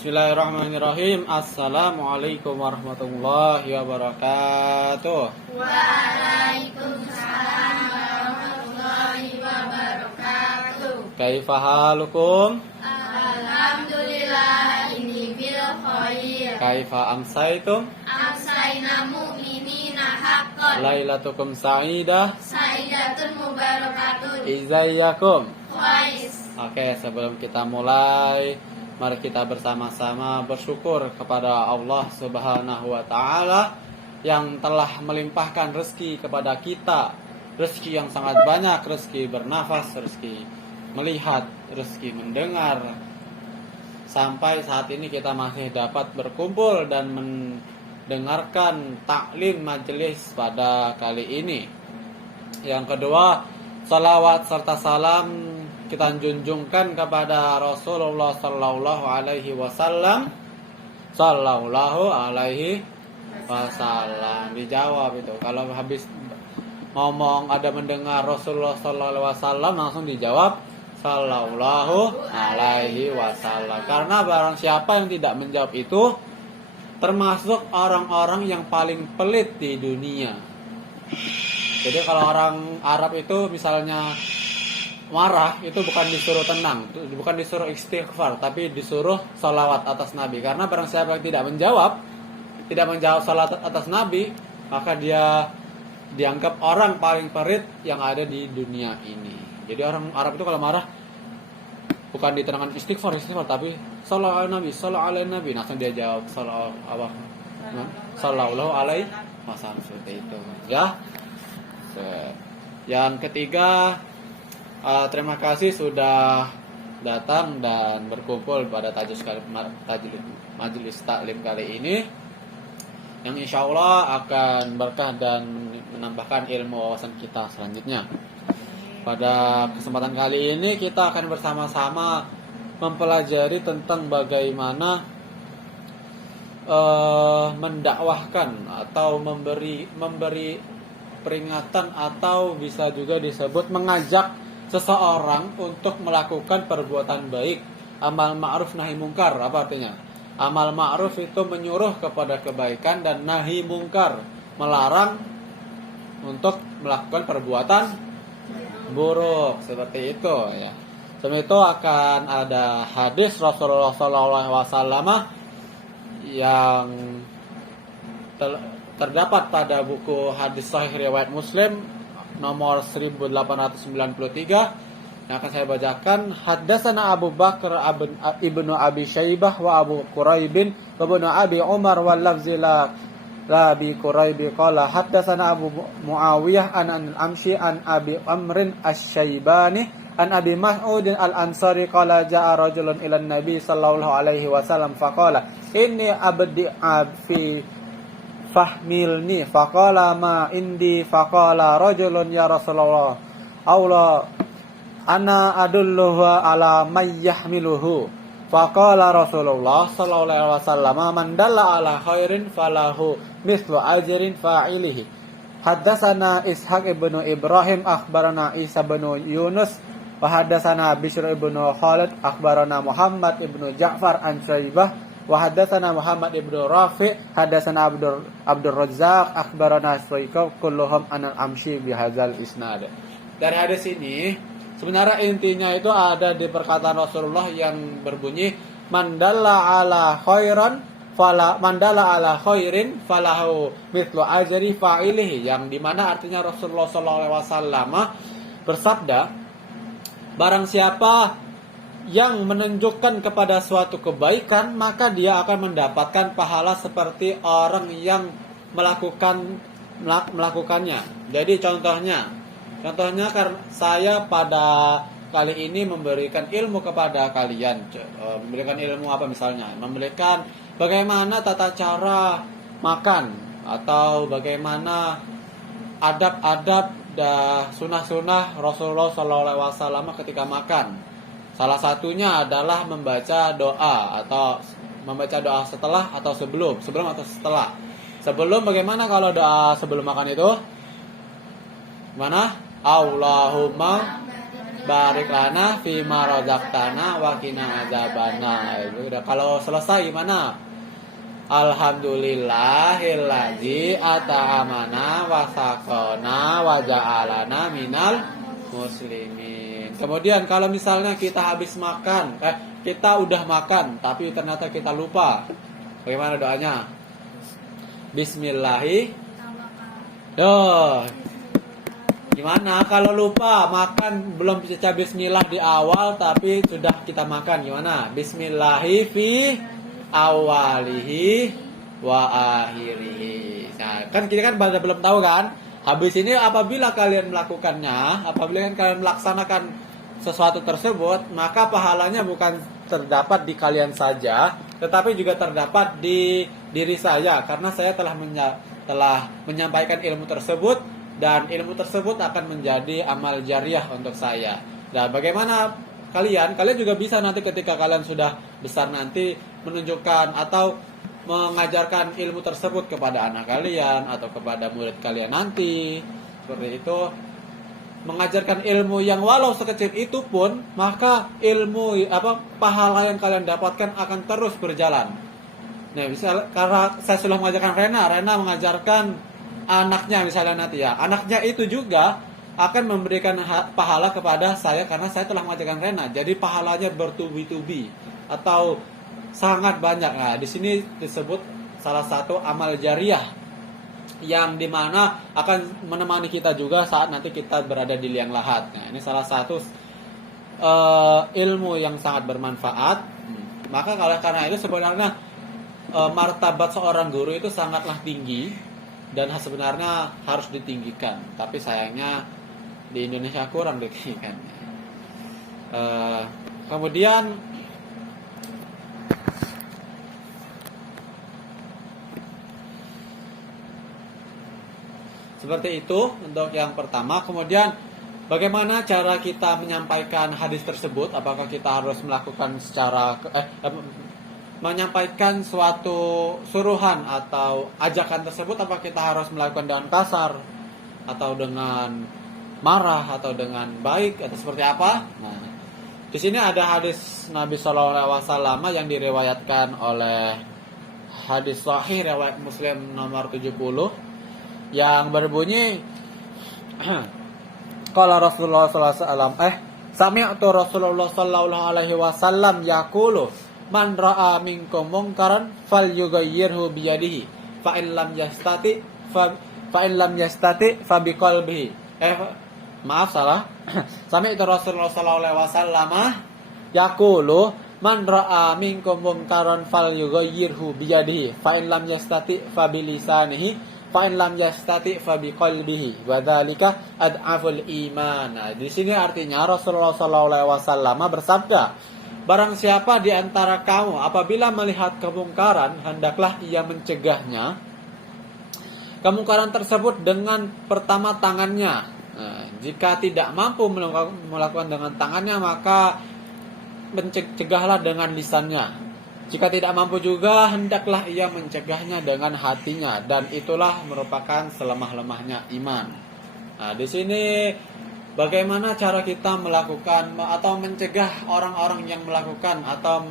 Bismillahirrahmanirrahim. Assalamualaikum warahmatullahi wabarakatuh. Waalaikumsalam warahmatullahi wabarakatuh. Kaifa halukum? Alhamdulillah ini bil khair. Kaifa amsaitum? Amsayna mu'minina haqqan. Lailatukum sa'idah. Saidatun mubarakatun. Izayyakum. Wais. Oke, sebelum kita mulai, mari kita bersama-sama bersyukur kepada Allah Subhanahu wa taala yang telah melimpahkan rezeki kepada kita. Rezeki yang sangat banyak, rezeki bernafas, rezeki melihat, rezeki mendengar. Sampai saat ini kita masih dapat berkumpul dan mendengarkan taklim majelis pada kali ini. Yang kedua, salawat serta salam kita junjungkan kepada Rasulullah sallallahu alaihi wasallam. Sallallahu alaihi wasallam. Dijawab itu. Kalau habis ngomong ada mendengar Rasulullah sallallahu alaihi wasallam, langsung dijawab sallallahu alaihi wasallam. Karena barang siapa yang tidak menjawab itu termasuk orang-orang yang paling pelit di dunia. Jadi kalau orang Arab itu misalnya marah, itu bukan disuruh tenang, bukan disuruh istighfar, tapi disuruh salawat atas Nabi. Karena barang siapa yang tidak menjawab salawat atas Nabi, maka dia dianggap orang paling pelit yang ada di dunia ini. Jadi orang Arab itu kalau marah bukan ditenangkan istighfar, tapi salawat Nabi, langsung dia jawab sallallahu alaihi wasallam, seperti itu. Ya. Yang ketiga, terima kasih sudah datang dan berkumpul pada majelis taklim kali ini, yang insya Allah akan berkah dan menambahkan ilmu wawasan kita selanjutnya. Pada kesempatan kali ini kita akan bersama-sama mempelajari tentang bagaimana mendakwahkan atau memberi peringatan, atau bisa juga disebut mengajak seseorang untuk melakukan perbuatan baik, amal ma'ruf nahi mungkar. Apa artinya? Amal ma'ruf itu menyuruh kepada kebaikan, dan nahi mungkar melarang untuk melakukan perbuatan buruk, seperti itu ya. Sebelum itu akan ada hadis Rasulullah SAW yang terdapat pada buku hadis sahih riwayat Muslim nomor 1893 yang akan saya bacakan. Haddatsana Abu Bakar ibnu Abi Syaibah wa Abu Quraibin wa ibnu Abi Umar wal lafzi la bi Quraibi qala haddatsana Abu Muawiyah an Amshi an Abi Amrin Asy-Syaibani an Abi Mas'ud al-Ansari qala jaa rajulun ila an-nabi sallallahu alaihi wasallam faqala inni abdi fi fahmilni faqala ma indi faqala rajulun ya Rasulullah aula ana adulluhu ala may yahmiluhu faqala Rasulullah sallallahu alaihi wasallam man dalla ala khairin falahu mithlu ajrin fa'ilihi. Haddatsana Ishaq ibnu Ibrahim akhbarana Isa ibnu Yunus wa haddatsana Bishr ibnu Khalid akhbarana Muhammad ibnu Ja'far an Syaibah wa haddatsana Muhammad ibnu Rafi' haddatsana Abdur Razzaq akhbarana Syaikh kulluhum an al-Amshi bi hadzal isnad. Dari hadis ini sebenarnya intinya itu ada di perkataan Rasulullah yang berbunyi mandalla ala khairin falahu mithlu ajri fa'ilihi, yang dimana artinya Rasulullah SAW bersabda, barang siapa yang menunjukkan kepada suatu kebaikan, maka dia akan mendapatkan pahala seperti orang yang melakukannya. Jadi contohnya karena saya pada kali ini memberikan ilmu kepada kalian. Memberikan ilmu apa misalnya? Memberikan bagaimana tata cara makan, atau bagaimana adab-adab dan sunah-sunah Rasulullah SAW ketika makan. Salah satunya adalah membaca doa, atau membaca doa setelah atau sebelum atau setelah. Sebelum bagaimana kalau doa sebelum makan itu? Mana? Allahumma barik lana fima razaqtana wa qina adzabannar. Udah, kalau selesai gimana? Alhamdulillahilladzi at'amana wa saqana wa ja'alana minal muslimin. Kemudian kalau misalnya kita habis makan, kita udah makan tapi ternyata kita lupa. Bagaimana doanya? Bismillahi. Gimana kalau lupa makan belum baca bismillah di awal tapi sudah kita makan, gimana? Bismillahi fi awalihi wa akhirihi. Nah, kan kita kan belum tahu kan? Habis ini apabila kalian melakukannya, apabila kalian melaksanakan sesuatu tersebut, maka pahalanya bukan terdapat di kalian saja, tetapi juga terdapat di diri saya karena saya telah menyampaikan ilmu tersebut dan ilmu tersebut akan menjadi amal jariah untuk saya. Dan bagaimana kalian juga bisa nanti ketika kalian sudah besar nanti menunjukkan atau mengajarkan ilmu tersebut kepada anak kalian atau kepada murid kalian nanti. Seperti itu, mengajarkan ilmu yang walau sekecil itu pun, maka ilmu pahala yang kalian dapatkan akan terus berjalan. Nah, misal karena saya sudah mengajarkan Rena mengajarkan anaknya misalnya nanti ya. Anaknya itu juga akan memberikan pahala kepada saya karena saya telah mengajarkan Rena. Jadi pahalanya bertubi-tubi atau sangat banyak. Nah, di sini disebut salah satu amal jariah yang dimana akan menemani kita juga saat nanti kita berada di liang lahat. Nah, ini salah satu ilmu yang sangat bermanfaat. Maka karena itu sebenarnya martabat seorang guru itu sangatlah tinggi dan sebenarnya harus ditinggikan. Tapi sayangnya di Indonesia kurang ditinggikan. Kemudian seperti itu untuk yang pertama. Kemudian bagaimana cara kita menyampaikan hadis tersebut? Apakah kita harus melakukan secara menyampaikan suatu suruhan atau ajakan tersebut, apa kita harus melakukan dengan kasar atau dengan marah atau dengan baik atau seperti apa? Nah, di sini ada hadis Nabi Shallallahu Alaihi Wasallam yang diriwayatkan oleh hadis sahih riwayat Muslim nomor 70 yang berbunyi qala Rasulullah sallallahu alaihi wasallam sami'tu Rasulullah sallallahu alaihi wasallam yaqulu man ra'a minkum munkaran falyughayyirhu bi yadihi fa in lam yastati fa biqalbihi. Maaf salah. Sami'tu Rasulullah sallallahu alaihi wasallam yaqulu man ra'a minkum munkaran falyughayyirhu bi yadihi fa in lam yastati fa bi lisanihi fa in lam yastati fa biqalbihi wa dzalika ad'aful iman. Nah, di sini artinya Rasulullah sallallahu alaihi wasallam bersabda, barang siapa di antara kamu apabila melihat kemungkaran hendaklah ia mencegahnya kemungkaran tersebut dengan pertama tangannya. Nah, jika tidak mampu melakukan dengan tangannya maka mencegahlah dengan lisannya. Jika tidak mampu juga, hendaklah ia mencegahnya dengan hatinya, dan itulah merupakan selemah-lemahnya iman. Nah, di sini bagaimana cara kita melakukan atau mencegah orang-orang yang melakukan atau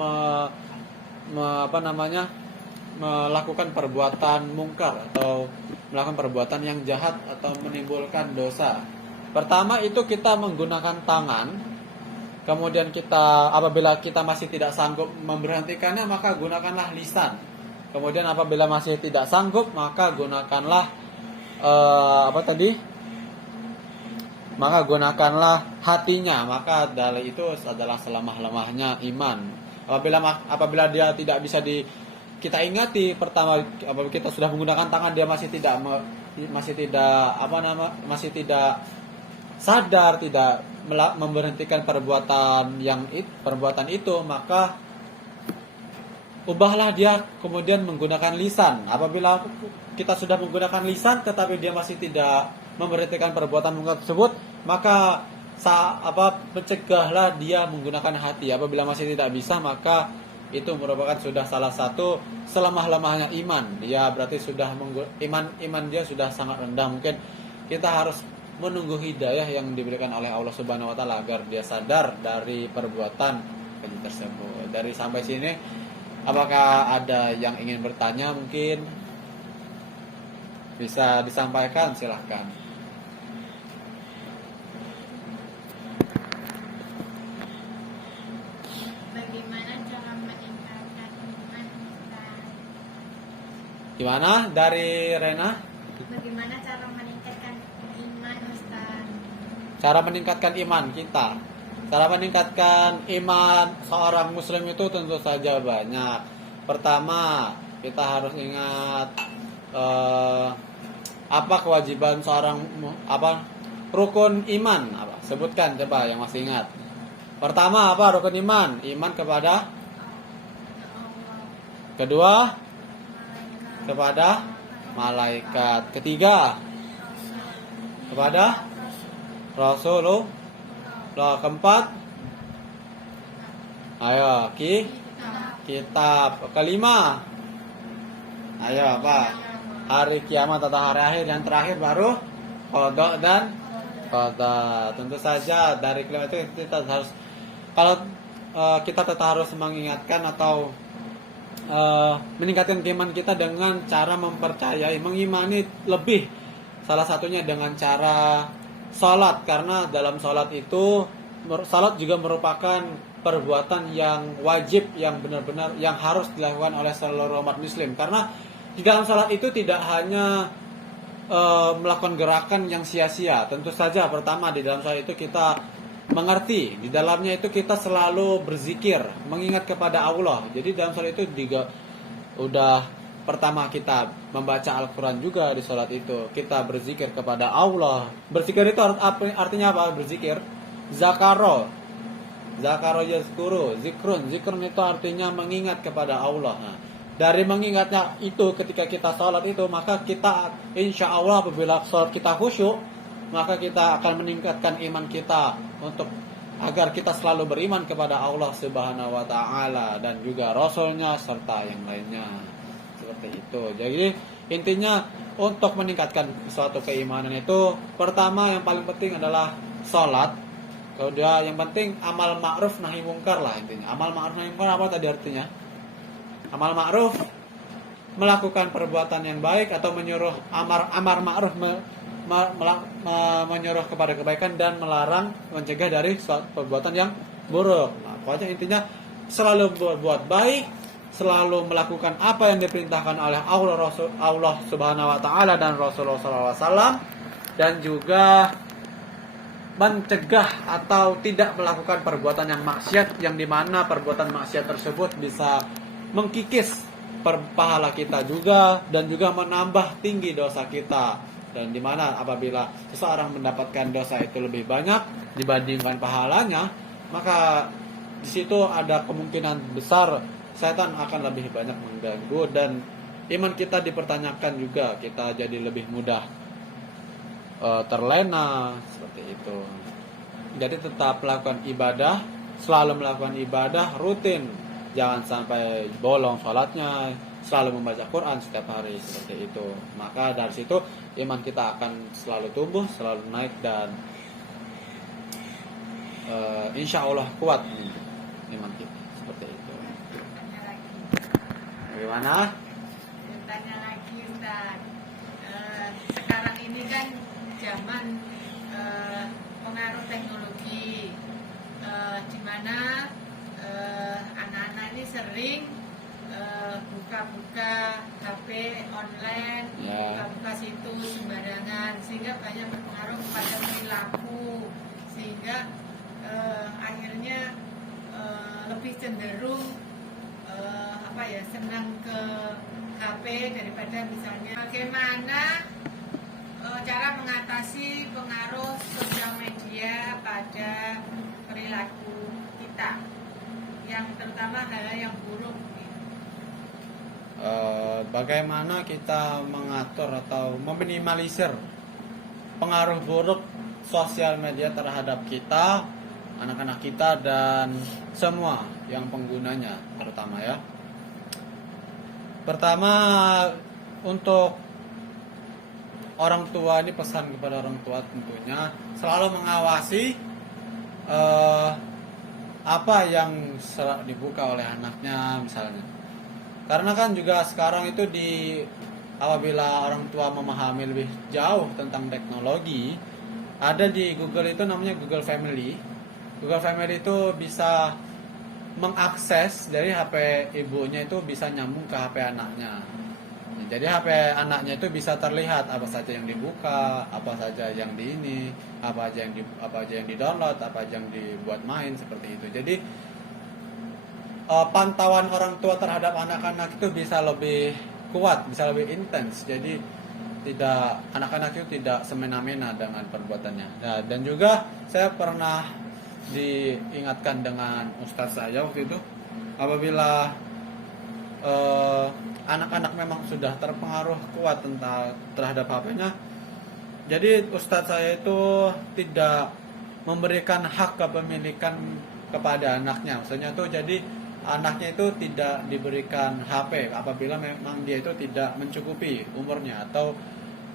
melakukan perbuatan mungkar atau melakukan perbuatan yang jahat atau menimbulkan dosa. Pertama itu kita menggunakan tangan. Kemudian apabila kita masih tidak sanggup memberhentikannya maka gunakanlah lisan. Kemudian apabila masih tidak sanggup maka gunakanlah maka gunakanlah hatinya. Maka dari itu adalah selemah-lemahnya iman. Apabila dia tidak bisa kita ingati, pertama apabila kita sudah menggunakan tangan dia masih tidak sadar, tidak memberhentikan perbuatan itu, maka ubahlah dia kemudian menggunakan lisan. Apabila kita sudah menggunakan lisan tetapi dia masih tidak memberhentikan perbuatan mungkar tersebut, maka mencegahlah dia menggunakan hati. Apabila masih tidak bisa, maka itu merupakan sudah salah satu selemah-lemahnya iman. Dia berarti sudah iman dia sudah sangat rendah. Mungkin kita harus menunggu hidayah yang diberikan oleh Allah Subhanahu wa taala agar dia sadar dari perbuatan keji tersebut. Dari sampai sini apakah ada yang ingin bertanya, mungkin bisa disampaikan, silahkan. Bagaimana cara meningkatkan iman, Ustaz? Gimana dari Rena? Bagaimana cara meningkatkan iman, Ustaz? Cara meningkatkan iman kita. Cara meningkatkan iman seorang muslim itu tentu saja banyak. Pertama, kita harus ingat apa kewajiban seorang rukun iman, apa? Sebutkan coba yang masih ingat. Pertama apa rukun iman? Iman kepada, kedua kepada malaikat, ketiga kepada Rasulullah, keempat ayo kitab, kelima ayo apa? Hari kiamat atau hari akhir, yang terakhir baru qada dan qada. Tentu saja dari kelima itu kita harus, kalau kita tetap harus mengingatkan atau meningkatkan keimanan kita dengan cara mempercayai, mengimani lebih. Salah satunya dengan cara salat, karena dalam salat itu, salat juga merupakan perbuatan yang wajib, yang benar-benar yang harus dilakukan oleh seluruh umat muslim. Karena di dalam salat itu tidak hanya melakukan gerakan yang sia-sia. Tentu saja pertama di dalam salat itu kita mengerti, di dalamnya itu kita selalu berzikir, mengingat kepada Allah. Jadi dalam salat itu juga udah pertama kita membaca Al-Quran juga di sholat itu. Kita berzikir kepada Allah. Berzikir itu artinya apa? Berzikir. Zakaro yazkuru. Zikrun itu artinya mengingat kepada Allah. Nah, dari mengingatnya itu ketika kita sholat itu, maka kita insya Allah apabila sholat kita khusyuk, maka kita akan meningkatkan iman kita untuk agar kita selalu beriman kepada Allah Subhanahu wa taala dan juga Rasulnya serta yang lainnya. Seperti itu. Jadi intinya untuk meningkatkan suatu keimanan itu, pertama yang paling penting adalah sholat. Kemudian yang penting amal ma'ruf nahi mungkar lah intinya. Amal ma'ruf nahi mungkar apa tadi artinya? Amal ma'ruf melakukan perbuatan yang baik atau menyuruh amar ma'ruf, menyuruh kepada kebaikan dan melarang, mencegah dari suatu perbuatan yang buruk. Nah, pokoknya intinya selalu berbuat baik, selalu melakukan apa yang diperintahkan oleh Allah Subhanahu wa taala dan Rasulullah SAW, dan juga mencegah atau tidak melakukan perbuatan yang maksiat, yang dimana perbuatan maksiat tersebut bisa mengkikis pahala kita juga dan juga menambah tinggi dosa kita. Dan dimana apabila seseorang mendapatkan dosa itu lebih banyak dibandingkan pahalanya, maka di situ ada kemungkinan besar setan akan lebih banyak mengganggu dan iman kita dipertanyakan juga. Kita jadi lebih mudah terlena seperti itu. Jadi tetap melakukan ibadah, selalu melakukan ibadah rutin, jangan sampai bolong sholatnya, selalu membaca Quran setiap hari seperti itu. Maka dari situ iman kita akan selalu tumbuh, selalu naik dan insya Allah kuat iman kita seperti itu. Bagaimana? Tanya lagi, Ustaz. Sekarang ini kan zaman pengaruh teknologi, di mana anak-anak ini sering buka-buka HP online, buka-buka situs sembarangan, sehingga banyak berpengaruh kepada perilaku, sehingga akhirnya lebih cenderung senang ke HP daripada misalnya. Bagaimana cara mengatasi pengaruh sosial media pada perilaku kita, yang terutama hal-hal yang buruk? Bagaimana kita mengatur atau meminimalisir pengaruh buruk sosial media terhadap kita, anak-anak kita dan semua yang penggunanya terutama ya. Pertama, untuk orang tua ini, pesan kepada orang tua tentunya selalu mengawasi apa yang dibuka oleh anaknya misalnya. Karena kan juga sekarang itu apabila orang tua memahami lebih jauh tentang teknologi, ada di Google itu namanya Google Family. Google Family itu bisa mengakses dari HP ibunya itu bisa nyambung ke HP anaknya. Jadi HP anaknya itu bisa terlihat apa saja yang dibuka, apa saja yang apa aja yang di-download, apa aja yang dibuat main seperti itu. Jadi pantauan orang tua terhadap anak-anak itu bisa lebih kuat, bisa lebih intens. Jadi anak-anak itu tidak semena-mena dengan perbuatannya. Nah, dan juga saya pernah diingatkan dengan ustadz saya waktu itu, apabila anak-anak memang sudah terpengaruh kuat terhadap HP-nya, jadi ustadz saya itu tidak memberikan hak kepemilikan kepada anaknya. Maksudnya tuh jadi anaknya itu tidak diberikan HP apabila memang dia itu tidak mencukupi umurnya atau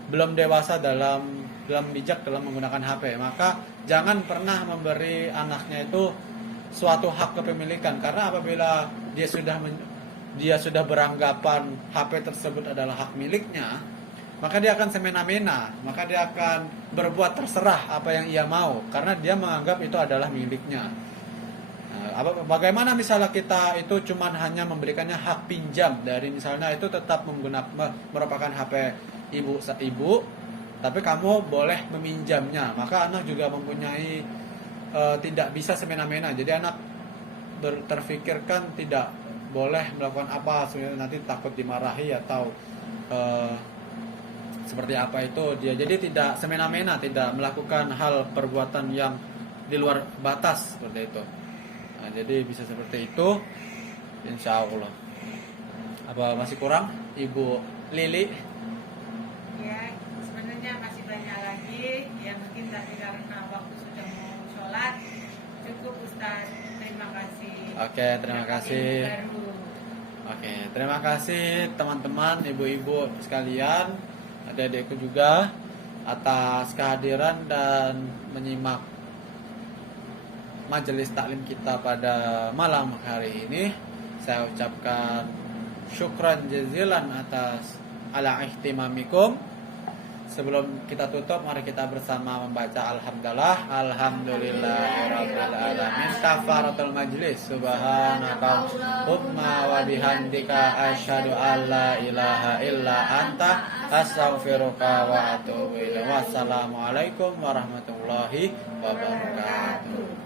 belum dewasa dalam bijak dalam menggunakan HP. Maka jangan pernah memberi anaknya itu suatu hak kepemilikan, karena apabila dia sudah beranggapan HP tersebut adalah hak miliknya, maka dia akan semena-mena, maka dia akan berbuat terserah apa yang ia mau karena dia menganggap itu adalah miliknya. Bagaimana misalnya kita itu cuman hanya memberikannya hak pinjam dari misalnya itu tetap merupakan HP ibu, tapi kamu boleh meminjamnya, maka anak juga mempunyai tidak bisa semena-mena. Jadi anak terfikirkan tidak boleh melakukan apa, nanti takut dimarahi atau seperti apa itu dia. Jadi tidak semena-mena, tidak melakukan hal perbuatan yang di luar batas seperti itu. Nah, jadi bisa seperti itu, insya Allah. Apa masih kurang, Ibu Lili? Ya, sebenarnya masih banyak lagi. Ya mungkin tadi karena waktu sudah mau sholat, cukup Ustaz. Terima kasih. Oke, terima kasih. Oke, terima kasih teman-teman, ibu-ibu sekalian, adik-adikku juga atas kehadiran dan menyimak majelis taklim kita pada malam hari ini. Saya ucapkan syukran jazilan atas ala ihtimamikum. Sebelum kita tutup, mari kita bersama membaca alhamdulillah, alhamdulillahirabbil alamin, kafaratul majlis, subhanaka humma wa bihamdika asyhadu an la ilaha illa anta astaghfiruka wa atubu ilaik. Wassalamualaikum warahmatullahi wabarakatuh.